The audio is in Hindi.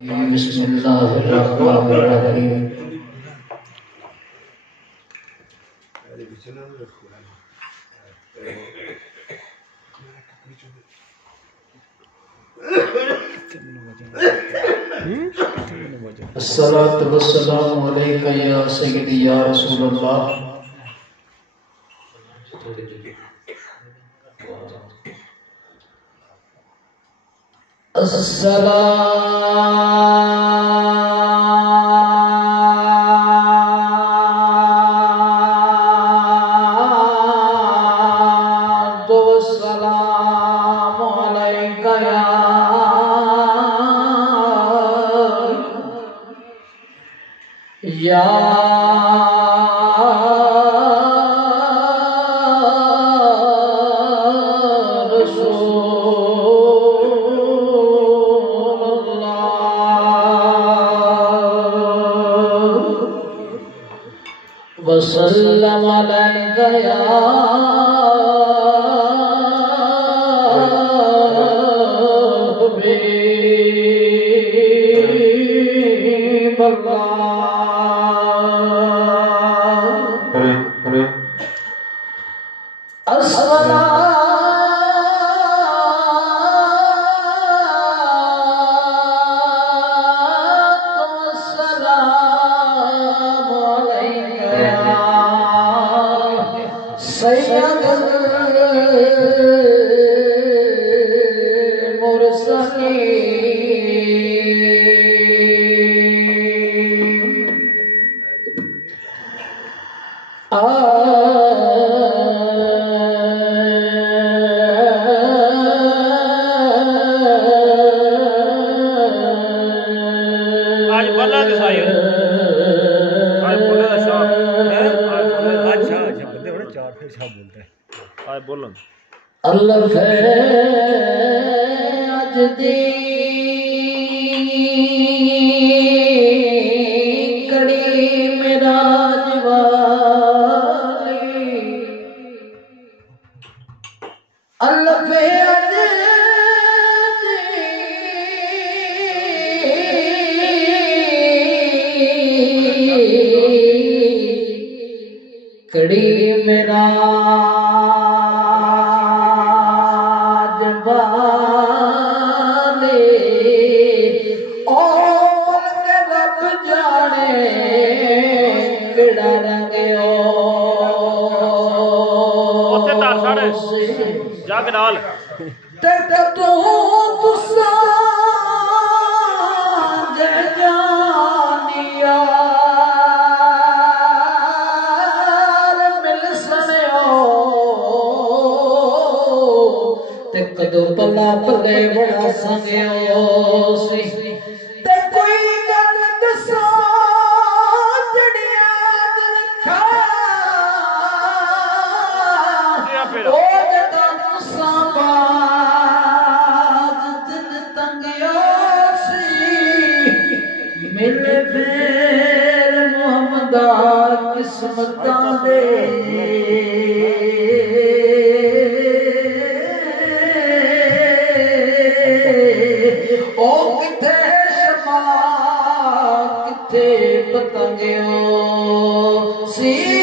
बिस्मिल्लाहिर्रहमानिर्रहीम। अस्सलातु वस्सलामु अलैका या सय्यदी या रसूलल्लाह। अस्सलातु वस्सलामु अलैका या वसल्लम अलैका या हबीबल्लाह। अल्लाह अज दी कड़ी मेराज वाली अल्लाह अज कड़ी मेरा कदों पला पले बड़ा संगयो सी ते कोई गल दसा जड़ी याद रखा ओ जदा मुसाबाद दिल तंगयो सी मिले फेर मोहम्मदा किस्मतां दे ओ किथे शमा किथे पतंगियो सी।